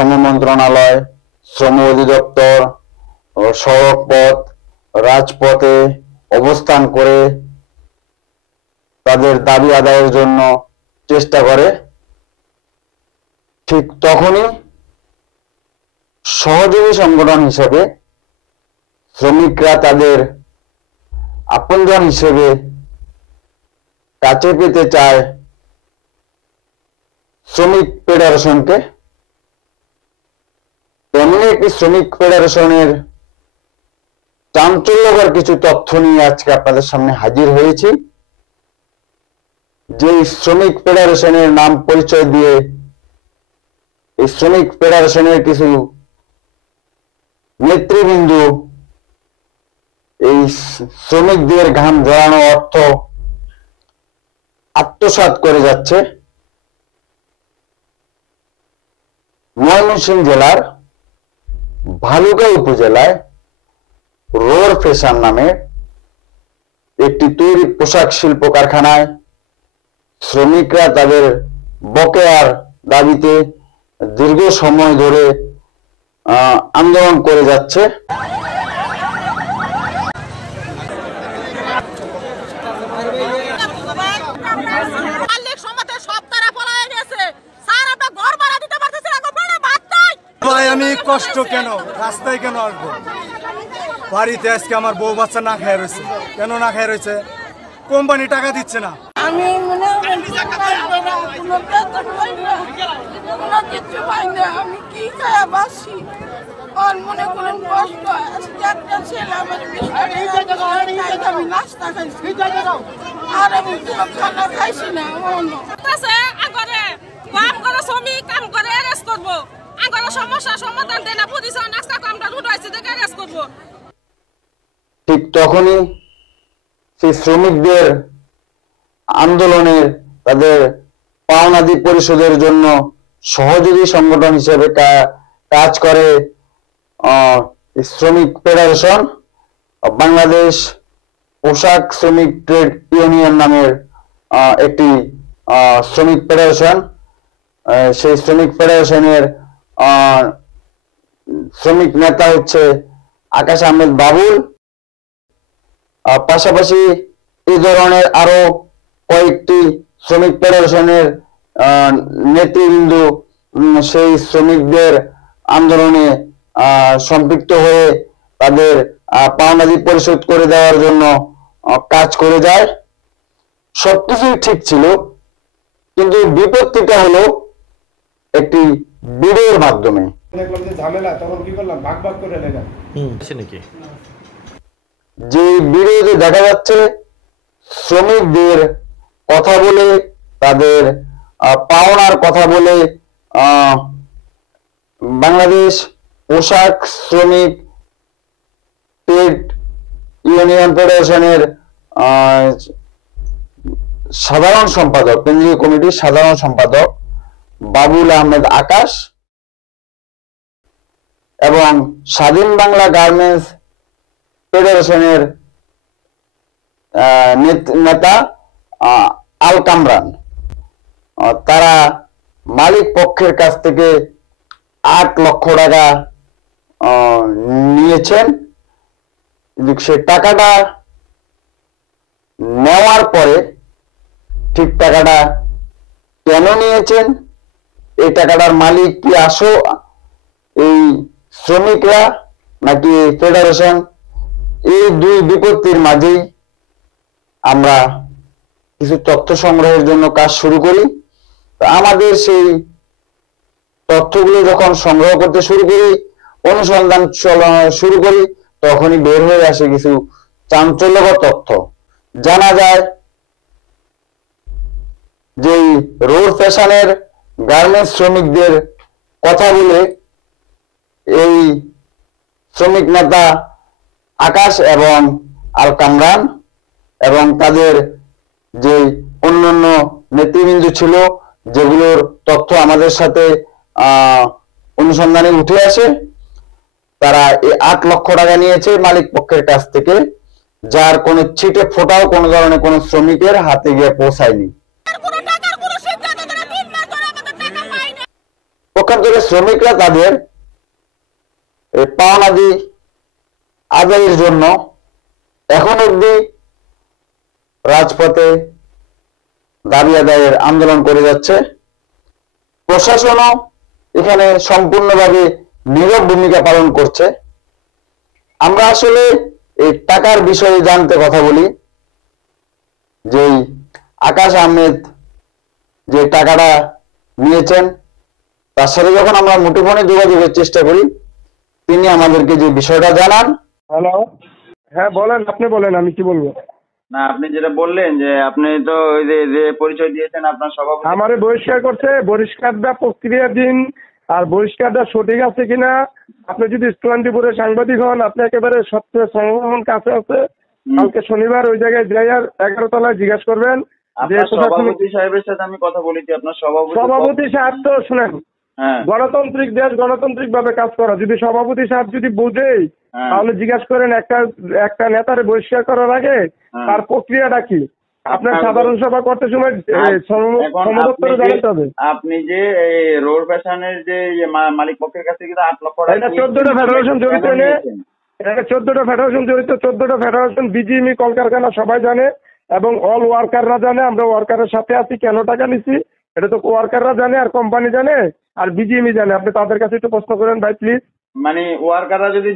শ্রম মন্ত্রণালয়, শ্রম অধিদপ্তর, সড়ক পথ, রাজপথে অবস্থান করে তাদের দাবি আদায়ের জন্য চেষ্টা করে, ঠিক তখনই সহযোগী সংগঠন হিসেবে শ্রমিকরা তাদের আপনজন হিসেবে কাছে পেতে চায় শ্রমিক ফেডারেশনকে। তেমনি একটি শ্রমিক ফেডারেশনের চাঞ্চল্যকর কিছু তথ্য নিয়ে আজকে আপনাদের সামনে হাজির হয়েছি। যে শ্রমিক ফেডারেশনের নাম পরিচয় দিয়ে এই শ্রমিক ফেডারেশনের কিছু নেতৃবৃন্দ এই শ্রমিকদের ঘাম ঝরানো অর্থ আত্মসাৎ করে যাচ্ছে। ময়মনসিংহ জেলার ভালুকা উপজেলায় রোর ফ্যাশন নামে একটি তৈরি পোশাক শিল্প কারখানায় শ্রমিকরা তাদের বকেয়ার দাবিতে দীর্ঘ সময় ধরে আন্দোলন করে যাচ্ছে। আমি কষ্ট কেন, রাস্তায় কেন আসবো? বাড়িতে আজকে আমার বউ বাচ্চা না খায় রয়েছে। কেন না খায় রয়েছে? কোম্পানি টাকা দিচ্ছে না। আমি আমি কি খায় বাসি আর মনে করেন কষ্ট। একটা ছেলে আমার আমি নাস্তা খাইছি আর আমি কোনো খানা খাইছি না। কাম করে শ্রমিক কাম করে রেস্ট করবো, আগে সমস্যা সমাধান দেয় না, পজিশন নাস্তা কামটা উঠাইছে দেখে রেস্ট করবো। ঠিক তখনই সেই শ্রমিকদের আন্দোলনের তাদের পাওনাদি পরিশোধের জন্য সহযোগী সংগঠন হিসেবে কাজ করে শ্রমিক ফেডারেশন, বাংলাদেশ পোশাক শ্রমিক ট্রেড ইউনিয়ন নামের একটি শ্রমিক ফেডারেশন। সেই শ্রমিক ফেডারেশনের শ্রমিক নেতা হচ্ছে আকাশ আহমেদ বাবুল। পাশাপাশি এই ধরনের আরো কয়েকটি শ্রমিক ফেডারেশনের নেতৃবৃন্দ সেই শ্রমিকদের আন্দোলনে সম্পৃক্ত হয়ে তাদের পাওনাদি পরিশোধ করে দেওয়ার জন্য কাজ করে যায়। সবকিছুই ঠিক ছিল, কিন্তু বিপত্তিটা হলো একটি ভিডিওর মাধ্যমে। ঝামেলা তখন কি করলাম, ভাগ ভাগ করে নিলাম। যে ভিডিওতে দেখা যাচ্ছে শ্রমিকদের কথা বলে, তাদের পাওনার কথা বলে বাংলাদেশ পোশাক শ্রমিক ট্রেড ইউনিয়ন ফেডারেশনের সাধারণ সম্পাদক, কেন্দ্রীয় কমিটির সাধারণ সম্পাদক বাবুল আহমেদ আকাশ এবং স্বাধীন বাংলা গার্মেন্টস ফেডারেশনের নেতা আল কামরান, তারা মালিক পক্ষের কাছ থেকে 8 লক্ষ টাকা নিয়েছেন। কিন্তু সে টাকাটা নেওয়ার পরে ঠিক টাকাটা কেন নিয়েছেন, এই টাকাটার মালিক কি আসো এই শ্রমিকরা নাকি ফেডারেশন, এই দুই বিপত্তির মাঝেই আমরা কিছু তথ্য সংগ্রহের জন্য কাজ শুরু করি। আমাদের সেই তথ্যগুলো যখন সংগ্রহ করতে শুরু করি, অনুসন্ধান শুরু করি, তখনই বের হয়ে আসে কিছু চাঞ্চল্যকর তথ্য। জানা যায় যে রোড ফ্যাশনের গার্মেন্টস শ্রমিকদের কথা বলে এই শ্রমিক নেতা আকাশ এবং আল কামরান এবং তাদের যে অন্যান্য নেতৃবৃন্দ ছিল, যেগুলোর তথ্য আমাদের সাথে অনুসন্ধানে উঠে আসে, তারা এই 8 লক্ষ টাকা নিয়েছে মালিক পক্ষের কাছ থেকে, যার কোনো ছিটে ফোটাও কোনো ধরনের কোনো শ্রমিকের হাতে গিয়ে পৌঁছায়নি। পক্ষান্তরে শ্রমিকরা তাদের পাওনাদি আদায়ের জন্য এখন অবধি রাজপথে দাবি আদায়ের আন্দোলন করে যাচ্ছে। প্রশাসনও এখানে সম্পূর্ণভাবে নীরব ভূমিকা পালন করছে। আমরা আসলে এই টাকার বিষয়ে জানতে কথা বলি, যে আকাশ আহমেদ যে টাকাটা নিয়েছেন তার সাথে যখন আমরা মুঠোফোনে যোগাযোগের চেষ্টা করি, তিনি আমাদেরকে যে বিষয়টা জানান। হ্যালো, হ্যাঁ বলেন, আপনি বলেন, আমি কি বলবো। না, আপনি যেটা বললেন যে আপনি তো ওই যে পরিচয় দিয়েছেন আপনার সভাপতি, আমারে বহিষ্কার করছে। বহিষ্কারটা প্রক্রিয়াধীন, আর বহিষ্কারটা সঠিক আছে কিনা আপনি যদি টোয়েন্টিপুরে সাংবাদিক হন, আপনি একেবারে সত্য সংগ্রহণ কাছে আছে। কালকে শনিবার ওই জায়গায় যাই আর 11 তলায় জিজ্ঞাসা করবেন যে সভাপতি সাহেবের সাথে আমি কথা বলেছি। আপনার সভাপতি সাহেব তো শুনেন, গণতান্ত্রিক দেশ গণতান্ত্রিক ভাবে কাজ করা। যদি সভাপতি সাহেব যদি বুঝেই তাহলে জিজ্ঞাসা করেন একটা নেতারে বহিষ্কার করার আগে তার প্রক্রিয়াটা কি। আপনার সাধারণ সভা করতে সময় সমদপ্তরে জানাতে হবে। আপনি যে রোড ফ্যাশনের যে মালিক পক্ষের কাছে কিন্তু 8 লক্ষ টাকা, 14টা ফেডারেশন জড়িত, 14টা ফেডারেশন জড়িত, 14টা ফেডারেশন, বিজিএমই, কলকারখানা সবাই জানে এবং অল ওয়ার্কাররা জানে। আমরা ওয়ার্কারের সাথে আছি, কেন টাকা নিছি এটা তো ওয়ার্কাররা জানে, আর কোম্পানি জানে, আর বিজিএমই জানে। আপনি তাদের কাছে একটু প্রশ্ন করেন ভাই প্লিজ। মানে ওয়ার্কাররা যদি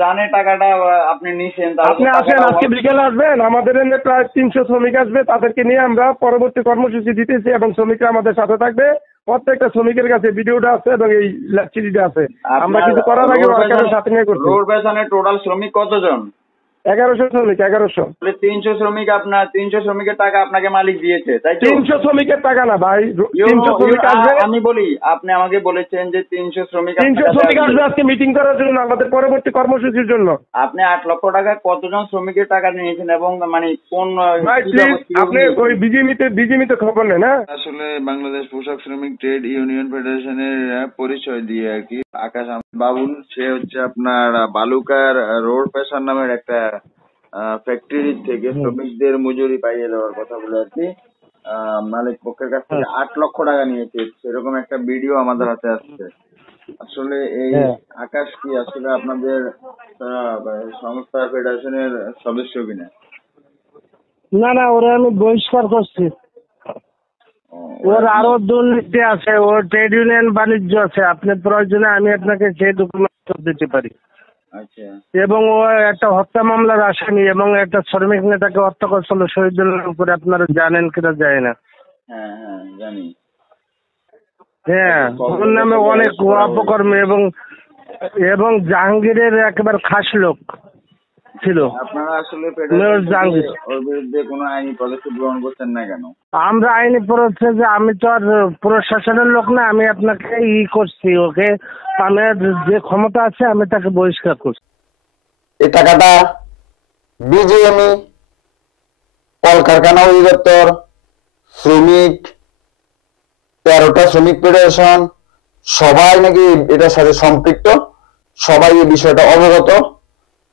জানে টাকাটা আপনি নিছেন, আপনি আসেন, আজকে বিকেলে আসবেন, আমাদের এখানে প্রায় 300 শ্রমিক আসবে, তাদেরকে নিয়ে আমরা পরবর্তী কর্মসূচি দিতেছি এবং শ্রমিকরা আমাদের সাথে থাকবে। প্রত্যেকটা শ্রমিকের কাছে ভিডিওটা আছে এবং এই চিঠিটা আছে। আমরা কিছু করার আগে ওয়ার্কারের সাথে নিয়ে করছি। রোড ফ্যাশনের টোটাল শ্রমিক কতজন? 1100 শ্রমিক। 1100 300 শ্রমিক, আপনার 300 শ্রমিকের টাকা আপনাকে মালিক দিয়েছে, তাই তো? 300 শ্রমিকের টাকা না ভাই, 300 শ্রমিক আসবে। আমি বলি, আপনি আমাকে বলেছেন যে 300 শ্রমিক আসবে আজকে মিটিং করার জন্য, আমাদের পরবর্তী কর্মসূচির জন্য। আপনি 8 লক্ষ টাকা কতজন শ্রমিকের টাকা নিয়েছেন এবং মানে কোন আপনি ওই বিজিএমিতে খবর নেন? হ্যাঁ, আসলে বাংলাদেশ পোশাক শ্রমিক ট্রেড ইউনিয়ন ফেডারেশনের পরিচয় দিয়ে আর কি। আকাশ আহমেদ বাবুল, সে হচ্ছে আপনার বালুকার রোড ফ্যাশন নামের একটা ফ্যাক্টরি থেকে শ্রমিকদের মজুরি পাইয়ে দেওয়ার কথা বলে আর কি মালিক পক্ষের কাছ থেকে 8 লক্ষ টাকা নিয়েছে, সেরকম একটা ভিডিও আমাদের হাতে আসছে। আসলে এই আকাশ কি আসলে আপনাদের সংস্থা ফেডারেশনের সদস্য কিনা? না, ওরা আমি বহিষ্কার করছি। ওর আরো দুর্নীতি আছে, ওর ট্রেড ইউনিয়ন বাণিজ্য আছে। আপনি প্রয়োজনে আমি আপনাকে সেই ডকুমেন্ট দিতে পারি। আচ্ছা। এবং ও একটা হত্যা মামলার আসামি এবং একটা শ্রমিক নেতাকে হত্যা করছিল শহীদুল্লাহ উপরে। আপনারা জানেন কিনা জানি না। হ্যাঁ জানি। হ্যাঁ, ওর নামে অনেক অপকর্মী এবং জাহাঙ্গীরের একেবারে খাস লোক ছিল। আপনারা আসলে জাহাঙ্গীর ওর বিরুদ্ধে কোনো আইনি পদক্ষেপ গ্রহণ করছেন না কেন? আমরা আইনি পদক্ষেপ, যে আমি তো আর প্রশাসনের লোক না, আমি আপনাকে করছি, ওকে আমি যে ক্ষমতা আছে আমি তাকে বহিষ্কার করছি। এই টাকাটা বিজিএমই, কলকারখানা অধিদপ্তর, শ্রমিক, 13টা শ্রমিক ফেডারেশন সবাই নাকি এটার সাথে সম্পৃক্ত, সবাই এই বিষয়টা অবগত।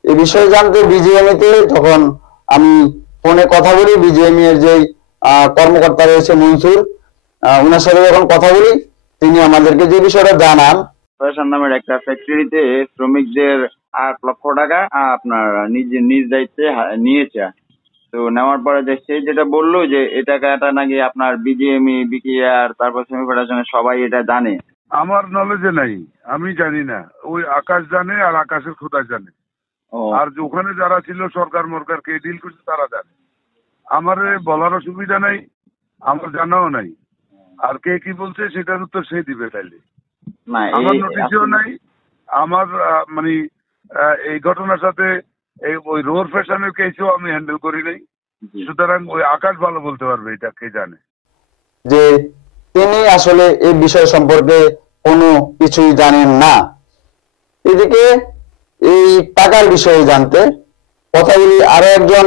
এই বিষয়ে জানতে বিজিএমইতে যখন আমি ফোনে কথা বলি, বিজিএমই এর যে কর্মকর্তা রয়েছে মনসুর, ওনার সাথে যখন কথা বলি, তিনি আমাদেরকে যে বিষয়টা জানান, ফ্যাশন নামের একটা ফ্যাক্টরিতে শ্রমিকদের 8 লক্ষ টাকা আপনার নিজ দায়িত্বে নিয়েছে। তো নেওয়ার পরে সে যেটা বললো যে এই টাকাটা নাকি আপনার বিজিএমই, বিকিআর, তারপর শ্রমিক ফেডারেশনের সবাই এটা জানে। আমার নলেজে নাই, আমি জানি না, ওই আকাশ জানে আর আকাশের খোদা জানে। আর ওখানে যারা ছিল সরকার মরকার কে ডিল করছে তারা জানে। আমার বলারও সুবিধা নাই, আমার জানাও নাই। আর কে কি বলছে সেটার উত্তর সে দিবে তাইলে। আমার নোটিশও নাই। আমার মানে এই ঘটনার সাথে ওই রোড ফ্যাশনের কেসও আমি হ্যান্ডেল করি নাই। সুতরাং ওই আকাশ ভালো বলতে পারবে এটা কে জানে, যে তিনি আসলে এই বিষয় সম্পর্কে কোনো কিছুই জানেন না। এদিকে এই টাকার বিষয়ে জানতে কথা বলি আরো একজন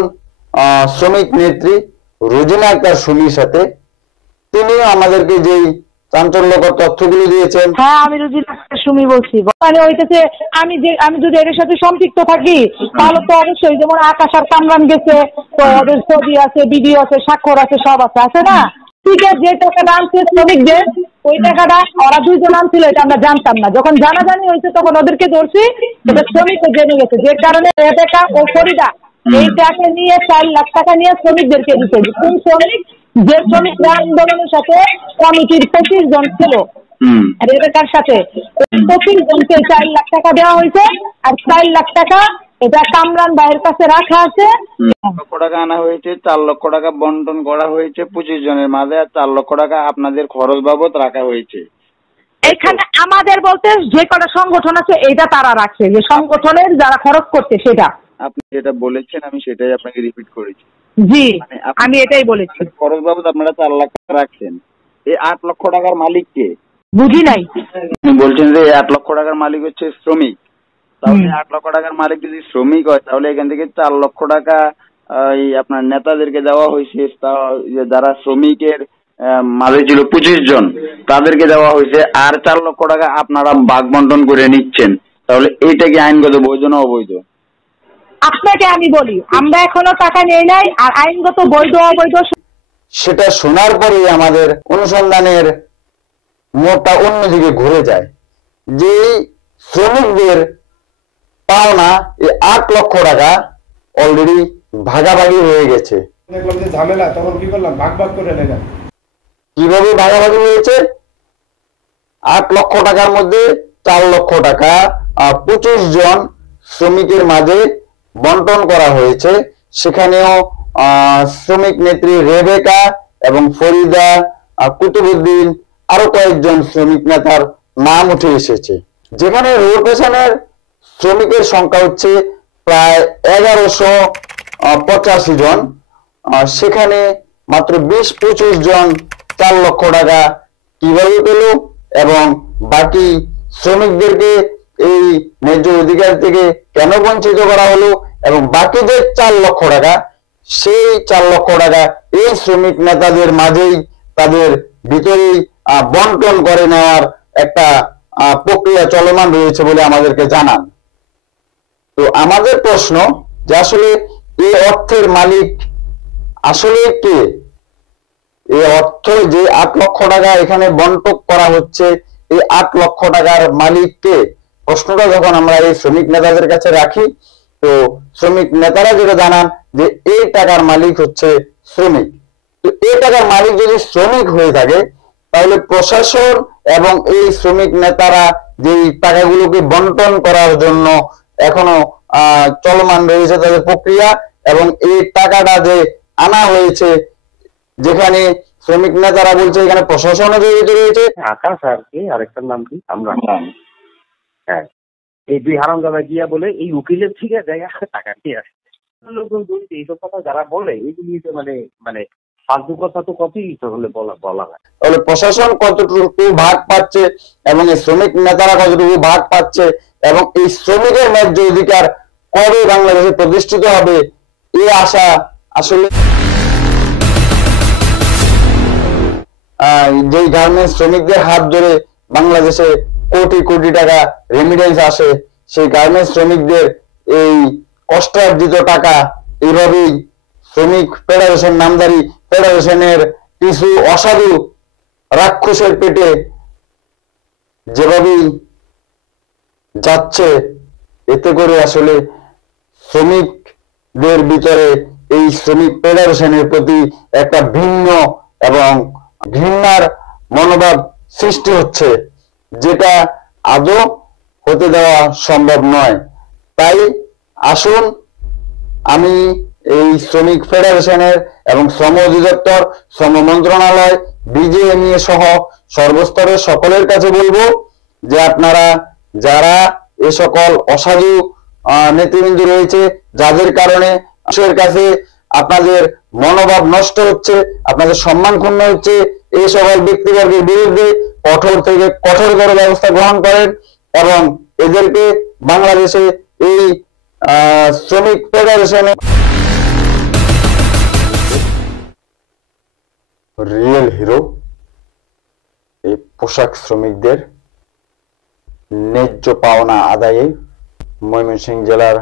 শ্রমিক নেত্রী রোজিনা আক্তার সুমির সাথে। তিনিও আমাদেরকে যেই চাঞ্চল্যকর তথ্যগুলো দিয়েছেন। হ্যাঁ, আমি রোজিনা আক্তার সুমি বলছি। মানে হইতেছে আমি যদি এর সাথে সম্পৃক্ত থাকি তাহলে তো অবশ্যই, যেমন আকাশ আর কামরান গেছে, তো ওদের ছবি আছে, ভিডিও আছে, স্বাক্ষর আছে, সব আছে না? ঠিক আছে, যে টাকা আনছে শ্রমিকদের ওই টাকাটা ওরা দুইজন আনছিল, এটা আমরা জানতাম না। যখন জানাজানি হয়েছে তখন ওদেরকে ধরছি, এটা শ্রমিক জেনে গেছে, যে কারণে রেবেকা ও ফরিদা এই টাকা নিয়ে 4 লাখ টাকা নিয়ে শ্রমিকদেরকে দিতে। কোন শ্রমিক? যে শ্রমিকরা আন্দোলনের সাথে কমিটির 25 জন ছিল রেবেকার সাথে, 25 জনকে 4 লাখ টাকা দেওয়া হয়েছে। আর 4 লাখ টাকা এটা কামরান ভাইয়ের কাছে রাখা আছে। 4 লক্ষ টাকা আনা হয়েছে, 4 লক্ষ টাকা বন্টন করা হয়েছে 25 জনের মাঝে, আর 4 লক্ষ টাকা আপনাদের খরচ বাবদ রাখা হয়েছে। এখানে আমাদের বলতে যে কটা সংগঠন আছে এটা তারা রাখছে, যে সংগঠনের যারা খরচ করছে সেটা। আপনি যেটা বলেছেন আমি সেটাই আপনাকে রিপিট করেছি। জি, আমি এটাই বলেছি। খরচ বাবদ আপনারা 4 লাখ টাকা রাখছেন। এই 8 লক্ষ টাকার মালিক কে? বুঝি নাই। আপনি বলছেন যে 8 লক্ষ টাকার মালিক হচ্ছে শ্রমিক। তাহলে 8 লক্ষ টাকার মালিক যদি শ্রমিক হয়, তাহলে এখান থেকে 4 লক্ষ টাকা এই আপনার নেতাদেরকে দেওয়া হয়েছে, যারা শ্রমিকের মাঝে ছিল 25 জন, তাদেরকে দেওয়া হয়েছে। আর 4 লক্ষ টাকা আপনারা ভাগ বন্টন করে নিচ্ছেন। তাহলে এইটা কি আইনগত বৈধ না অবৈধ? আপনাকে আমি বলি, আমরা এখনো টাকা নেই নাই, আর আইনগত বৈধ অবৈধ সেটা শোনার পরে আমাদের অনুসন্ধানের মোড়টা অন্যদিকে ঘুরে যায়। যে শ্রমিকদের পাওনা এই 8 লক্ষ টাকা অলরেডি ভাগাভাগি হয়ে গেছে। দেখলাম যে ঝামেলা, তখন কি করলাম, ভাগ ভাগ করে নিলাম। কিভাবে ভাগাভাগি হয়েছে? 8 লক্ষ টাকার মধ্যে 4 লক্ষ টাকা 25 জন শ্রমিকের মাঝে বন্টন করা হয়েছে। সেখানেও শ্রমিক নেত্রী রেবেকা এবং ফরিদা, কুতুবুদ্দিন, আরো কয়েকজন শ্রমিক নেতার নাম উঠে এসেছে। যেখানে রোড পেশনের শ্রমিকের সংখ্যা হচ্ছে প্রায় 1185 জন, সেখানে মাত্র 20-25 জন 4 লক্ষ টাকা কিভাবে পেল, এবং বাকি শ্রমিকদেরকে এই ন্যায্য অধিকার থেকে কেন বঞ্চিত করা হলো, এবং বাকি যে 4 লক্ষ টাকা, সেই 4 লক্ষ টাকা এই শ্রমিক নেতাদের মাঝেই তাদের ভিতরেই বন্টন করে নেওয়ার একটা প্রক্রিয়া চলমান রয়েছে বলে আমাদেরকে জানান। তো আমাদের প্রশ্ন যে আসলে এই অর্থের মালিক আসলে কে? এই অর্থ যে 8 লক্ষ টাকা এখানে বন্টন করা হচ্ছে, এই 8 লক্ষ টাকার মালিক কে? প্রশ্নটা যখন আমরা এই শ্রমিক নেতাদের কাছে রাখি, তো শ্রমিক নেতারা যেটা জানান যে এই টাকার মালিক হচ্ছে শ্রমিক। তো এই টাকার মালিক যদি শ্রমিক হয়ে থাকে, তাহলে প্রশাসন এবং এই শ্রমিক নেতারা যে টাকাগুলোকে বন্টন করার জন্য এখনো চলমান রয়েছে তাদের প্রক্রিয়া, এবং এই টাকাটা যে আনা হয়েছে, যেখানে শ্রমিক নেতারা বলছে এখানে প্রশাসনও জড়িত রয়েছে। আকাশ আর কি আরেকটার নাম কি আমরা, হ্যাঁ, এই 2 হারামজাদা গিয়া বলে এই উকিলের থেকে জায়গা টাকা দিয়ে আসে। লোকজন এইসব কথা যারা বলে এগুলি মানে মানে ফালতু কথা তো কতই হলে বলা হয়। তাহলে প্রশাসন কতটুকু ভাগ পাচ্ছে এবং এই শ্রমিক নেতারা কতটুকু ভাগ পাচ্ছে, এবং এই শ্রমিকের ন্যায্য অধিকার কবে বাংলাদেশে প্রতিষ্ঠিত হবে, এই আশা আসলে যে গার্মেন্টস শ্রমিকদের হাত ধরে বাংলাদেশে কোটি কোটি টাকা রেমিটেন্স আসে, সেই গার্মেন্টস শ্রমিকদের এই কষ্টার্জিত টাকা এইভাবেই শ্রমিক ফেডারেশন নামধারী ফেডারেশনের কিছু অসাধু রাক্ষসের পেটে যেভাবেই যাচ্ছে, এতে করে আসলে শ্রমিকদের ভিতরে এই শ্রমিক ফেডারেশনের প্রতি একটা ভিন্ন এবং ঘৃণার মনোভাব সৃষ্টি হচ্ছে, যেটা আদৌ হতে দেওয়া সম্ভব নয়। তাই আসুন আমি এই শ্রমিক ফেডারেশনের এবং শ্রম অধিদপ্তর, শ্রম মন্ত্রণালয়, বিজিএমইএ সহ সর্বস্তরের সকলের কাছে বলবো যে আপনারা যারা এ সকল অসাধু নেতৃবৃন্দ রয়েছে, যাদের কারণে মানুষের কাছে আপনাদের মনোভাব নষ্ট হচ্ছে, আপনাদের সম্মান ক্ষুণ্ণ হচ্ছে, এই সকল ব্যক্তিবর্গের বিরুদ্ধে কঠোর থেকে কঠোরতর ব্যবস্থা গ্রহণ করেন, এবং এদেরকে বাংলাদেশে এই শ্রমিক ফেডারেশনে রিয়েল হিরো এই পোশাক শ্রমিকদের ন্যায্য পাওনা আদায়ে ময়মনসিংহ জেলার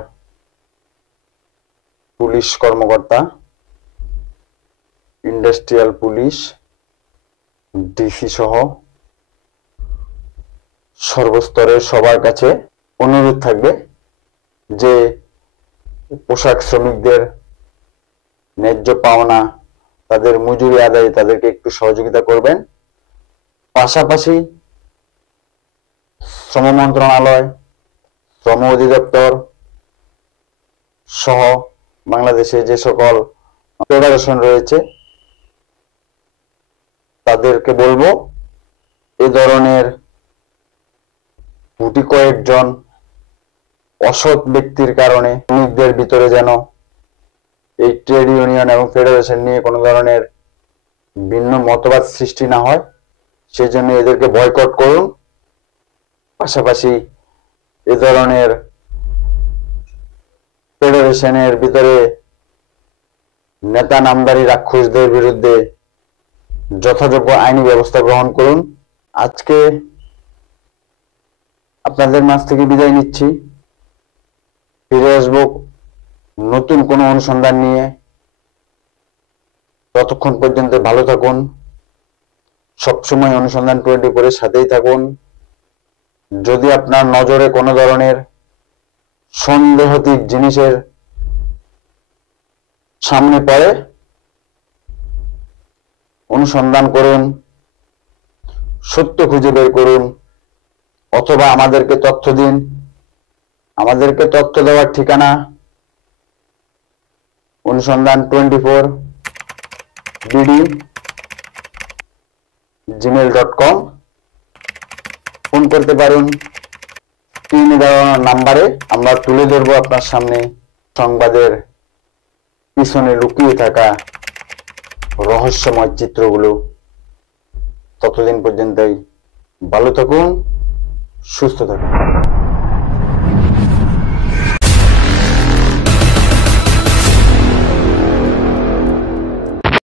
পুলিশ কর্মকর্তা, ইন্ডাস্ট্রিয়াল পুলিশ, ডিসি সহ সর্বস্তরের সবার কাছে অনুরোধ থাকবে যে পোশাক শ্রমিকদের ন্যায্য পাওনা, তাদের মজুরি আদায়ে তাদেরকে একটু সহযোগিতা করবেন। পাশাপাশি শ্রম মন্ত্রণালয়, শ্রম অধিদপ্তর সহ বাংলাদেশে যে সকল ফেডারেশন রয়েছে তাদেরকে বলবো এ ধরনের গুটি কয়েকজন অসৎ ব্যক্তির কারণে শ্রমিকদের ভিতরে যেন এই ট্রেড ইউনিয়ন এবং ফেডারেশন নিয়ে কোনো ধরনের ভিন্ন মতবাদ সৃষ্টি না হয়, সেজন্য এদেরকে বয়কট করুন। পাশাপাশি এ ধরনের ফেডারেশনের ভিতরে নেতা নামদারি রাক্ষসদের বিরুদ্ধে যথাযোগ্য আইনি ব্যবস্থা গ্রহণ করুন। আজকে আপনাদের মাঝ থেকে বিদায় নিচ্ছি। ফিরে আসবো নতুন কোনো অনুসন্ধান নিয়ে। ততক্ষণ পর্যন্ত ভালো থাকুন, সবসময় অনুসন্ধান 24 সাথেই থাকুন। যদি আপনার নজরে কোনো ধরনের সন্দেহাতীত জিনিসের সামনে পড়ে, অনুসন্ধান করুন, সত্য খুঁজে বের করুন, অথবা আমাদেরকে তথ্য দিন। আমাদেরকে তথ্য দেওয়ার ঠিকানা অনুসন্ধান 24bd@gmail.com। ফোন করতে পারুন স্ক্রিনে দেওয়া নাম্বারে। আমরা তুলে ধরবো আপনার সামনে সংবাদের পিছনে লুকিয়ে থাকা রহস্যময় চিত্রগুলো। ততদিন পর্যন্তই ভালো থাকুন, সুস্থ থাকুন।